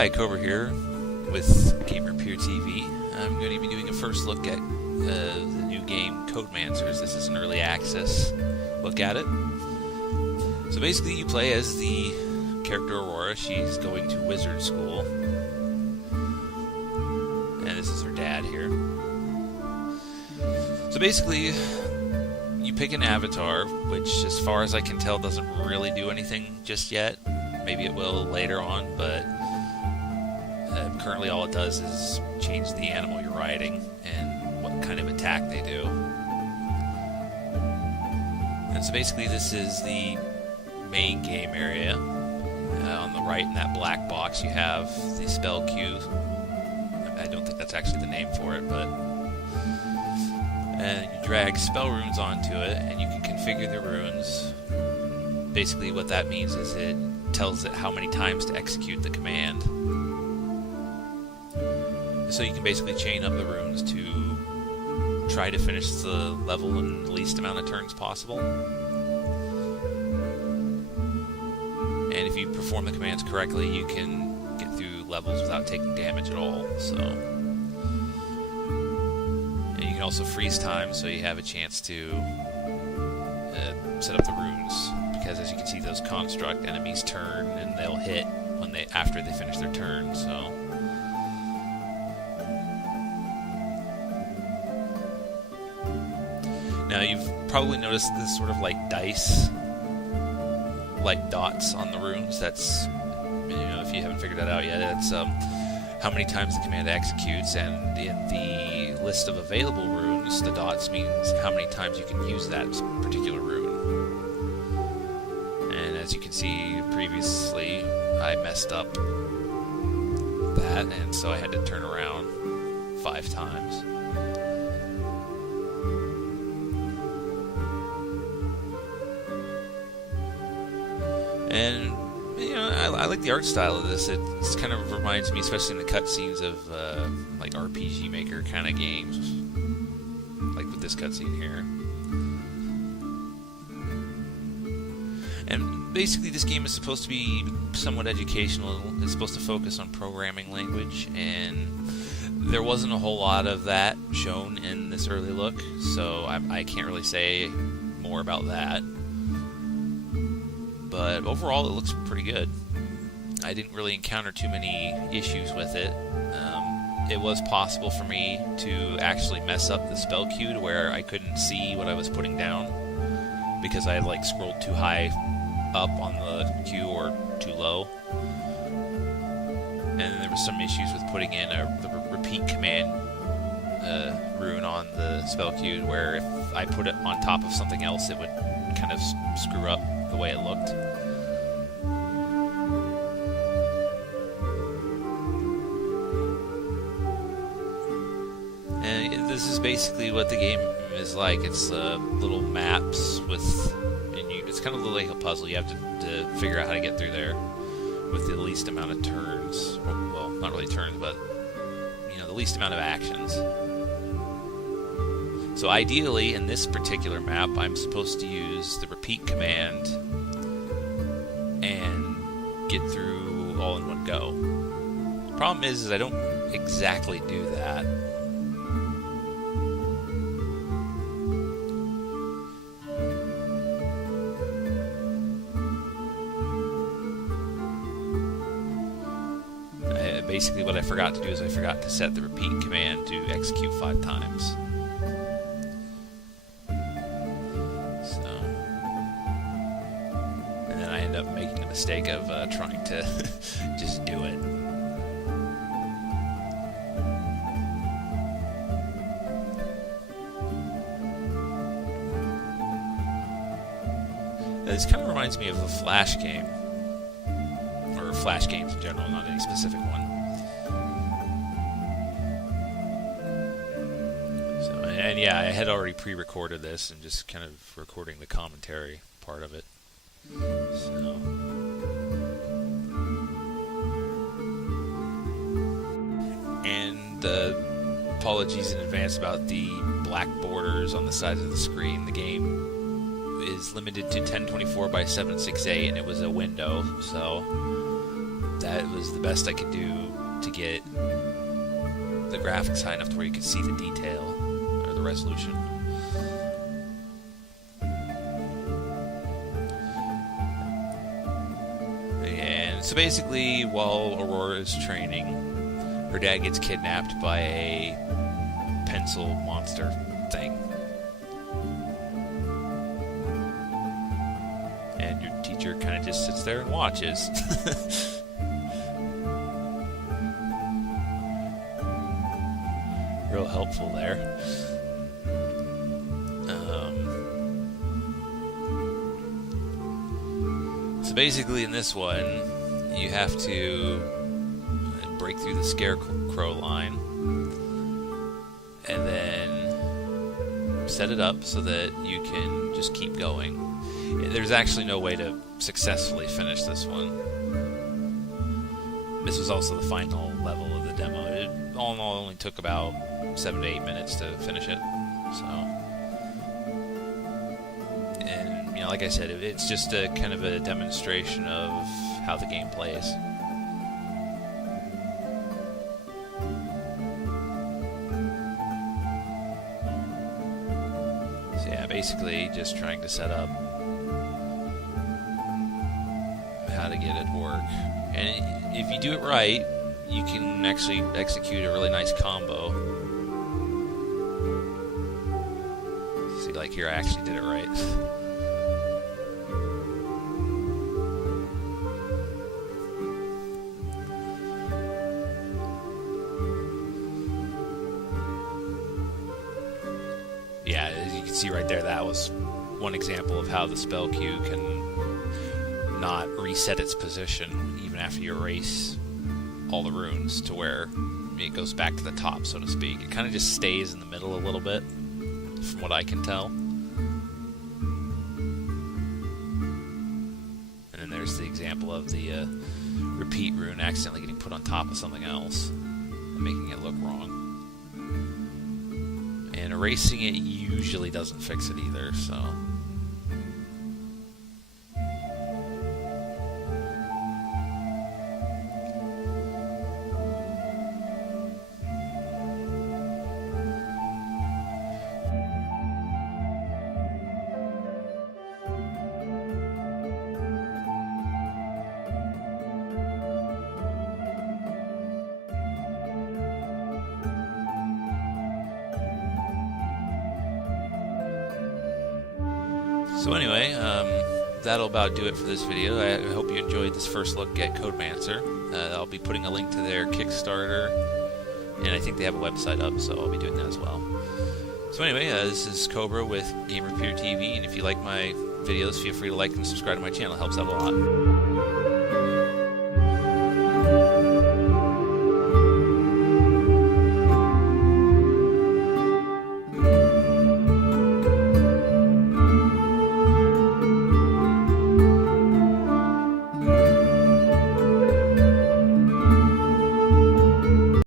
Hi, Cobra here with Gamer Peer TV. I'm going to be doing a first look at the new game Codemancers. This is an early access look at it. So basically you play as the character Aurora. She's going to wizard school. And this is her dad here. So basically you pick an avatar, which as far as I can tell doesn't really do anything just yet. Maybe it will later on, but currently all it does is change the animal you're riding and what kind of attack they do. And so basically this is the main game area. On the right in that black box you have the spell queue. I don't think that's actually the name for it, but and you drag spell runes onto it and you can configure the runes. Basically what that means is it tells it how many times to execute the command. So you can basically chain up the runes to try to finish the level in the least amount of turns possible. And if you perform the commands correctly, you can get through levels without taking damage at all. So, and you can also freeze time, so you have a chance to set up the runes. Because as you can see, those construct enemies turn and they'll hit when after they finish their turn. So. Now you've probably noticed this sort of like dice, like dots on the runes. That's, if you haven't figured that out yet, that's how many times the command executes, and in the list of available runes, the dots means how many times you can use that particular rune. And as you can see previously, I messed up that, and so I had to turn around 5 times. And, I like the art style of this. It kind of reminds me, especially in the cutscenes, of like RPG Maker kind of games, like with this cutscene here. And basically this game is supposed to be somewhat educational. It's supposed to focus on programming language, and there wasn't a whole lot of that shown in this early look, so I can't really say more about that. But overall, it looks pretty good. I didn't really encounter too many issues with it. It was possible for me to actually mess up the spell queue to where I couldn't see what I was putting down because I had scrolled too high up on the queue or too low. And then there was some issues with putting in the repeat command rune on the spell queue, where if I put it on top of something else, it would kind of screw up the way it looked. And this is basically what the game is like. It's little maps with, it's kind of like a puzzle. You have to figure out how to get through there with the least amount of turns. Well, not really turns, but the least amount of actions. So ideally, in this particular map, I'm supposed to use the repeat command and get through all in one go. The problem is I don't exactly do that. Basically what I forgot to do is I forgot to set the repeat command to execute 5 times. Up making the mistake of trying to just do it. This kind of reminds me of a Flash game, or Flash games in general, not any specific one. So, and yeah, I had already pre-recorded this and just kind of recording the commentary part of it. So. And apologies in advance about the black borders on the sides of the screen. The game is limited to 1024 by 768, and it was a window, so that was the best I could do to get the graphics high enough to where you could see the detail or the resolution. And so basically, while Aurora is training, her dad gets kidnapped by a pencil monster thing. And your teacher kind of just sits there and watches. Real helpful there. So basically in this one, you have to break through the scarecrow line and then set it up so that you can just keep going. There's actually no way to successfully finish this one. This was also the final level of the demo. It all in all only took about 7 to 8 minutes to finish it. So, and you know, like I said, it's just a kind of a demonstration of how the game plays. So yeah, basically just trying to set up how to get it to work. And if you do it right, you can actually execute a really nice combo. See, like here, I actually did it right. Yeah, as you can see right there, that was one example of how the spell queue can not reset its position even after you erase all the runes to where it goes back to the top, so to speak. It kind of just stays in the middle a little bit, from what I can tell. And then there's the example of the repeat rune accidentally getting put on top of something else and making it look wrong. And erasing it usually doesn't fix it either, so... So anyway, that'll about do it for this video. I hope you enjoyed this first look at Codemancer. I'll be putting a link to their Kickstarter, and I think they have a website up, so I'll be doing that as well. So anyway, this is Cobra with GamerPeer TV, and if you like my videos, feel free to like and subscribe to my channel. It helps out a lot.